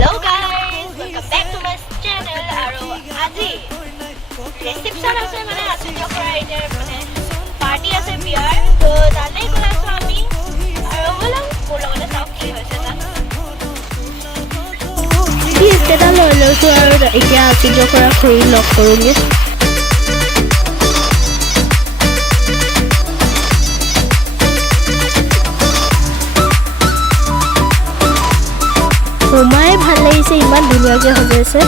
Hello guys, welcome back to my channel. আৰু আজি ৰিসেপশন আছে মানে আজি জকৰা এতিয়া মানে পাৰ্টি আছে বিয়াৰ তো তালৈ গৈ আছো আমি আৰু বলক মোৰ লগতে চাওক কি হৈছে তাত এটা লৈ লৈছো আৰু এতিয়া আজি জকৰা খুৰি লগ কৰোগে সোমাই ভাল লাগিছে ইমান ধুনীয়াকৈ সজাইছে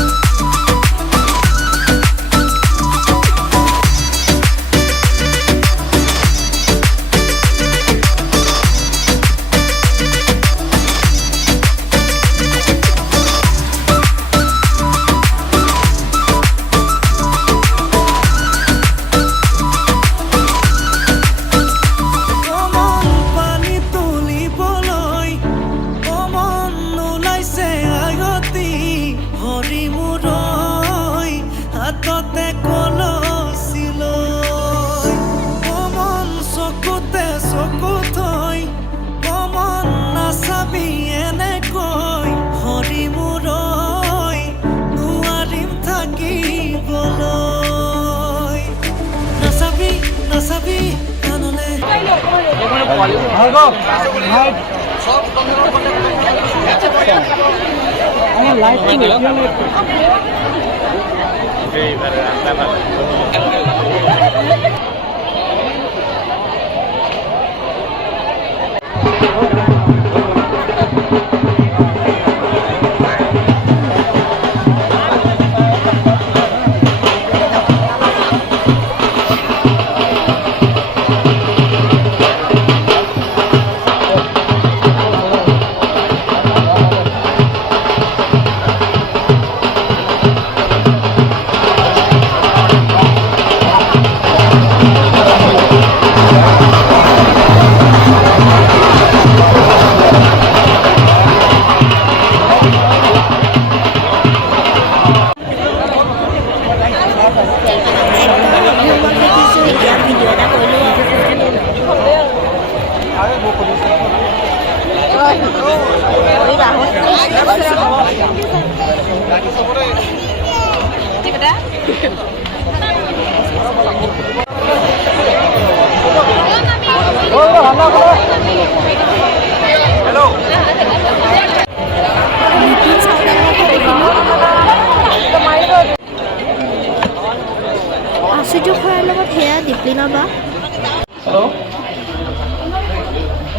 আশ্চৰ্য খোৱাৰ লগত সেয়া দীপলিনা বা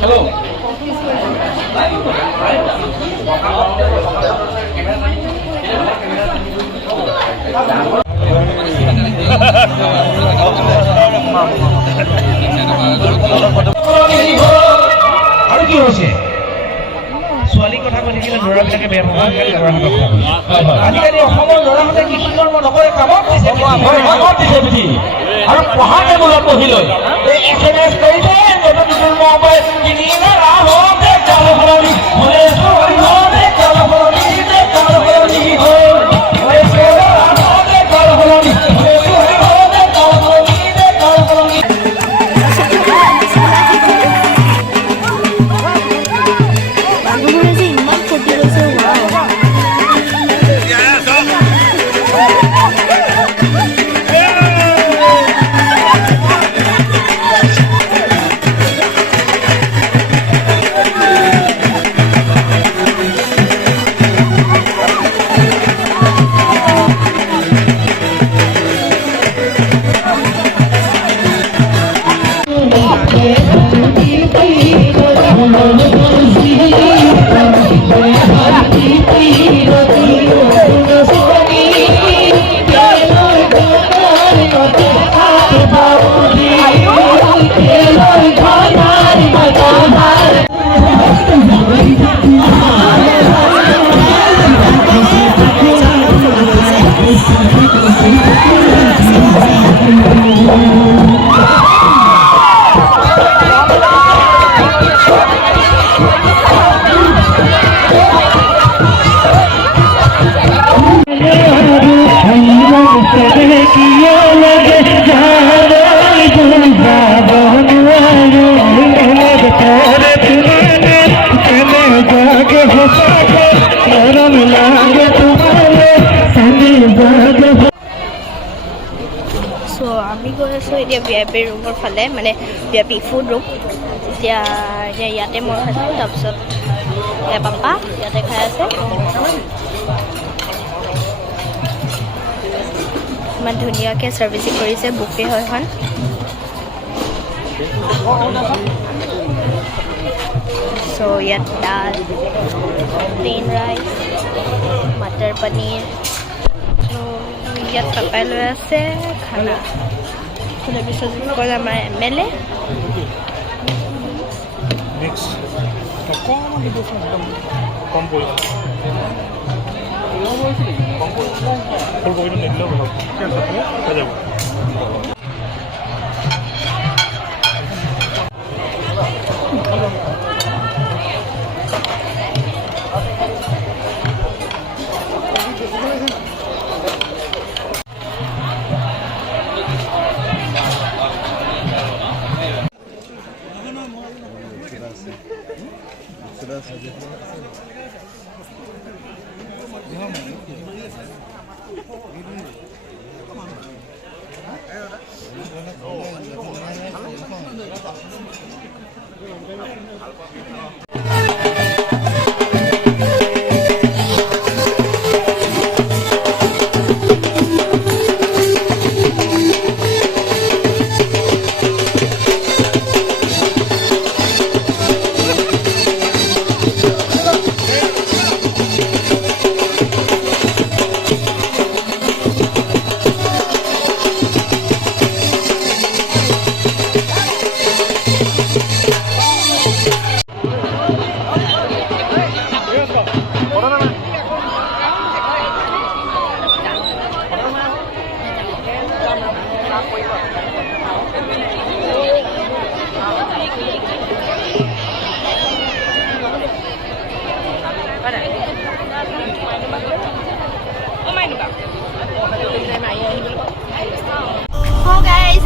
হেল্ল' আৰু কি হৈছে ছোৱালীৰ কথা কৈ থাকিলে ল'ৰাবিলাকে বেয়া পাব আজিকালি অসমৰ ল'ৰাহঁতে কৃষি কৰ্ম নকৰে কামত দিছে আৰু পঢ়া টেবুলত বহি লৈ SMS কৰিছে মোবাইল কিনিলে এতিয়া VIP ৰুমৰ ফালে মানে VIP ফুড ৰুম এতিয়া ইয়াতে মই খাইছোঁ তাৰপিছত পাপা ইয়াতে খাই আছে ইমান ধুনীয়াকৈ ছাৰ্ভিচিং কৰিছে বুফে হয় এখন চ' ইয়াত দাল প্লেইন ৰাইচ মটৰ পনীৰ ইয়াত পাপাই লৈ আছে খানা তাৰপিছত গ'ল আমাৰ MLA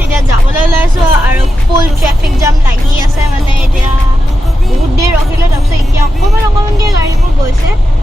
এতিয়া যাবলৈ ওলাইছোঁ আৰু ফুল ট্ৰেফিক জাম লাগি আছে মানে এতিয়া বহুত দেৰি ৰখিলোঁ তাৰপিছত এতিয়া অকণমানকৈ গাড়ীবোৰ গৈছে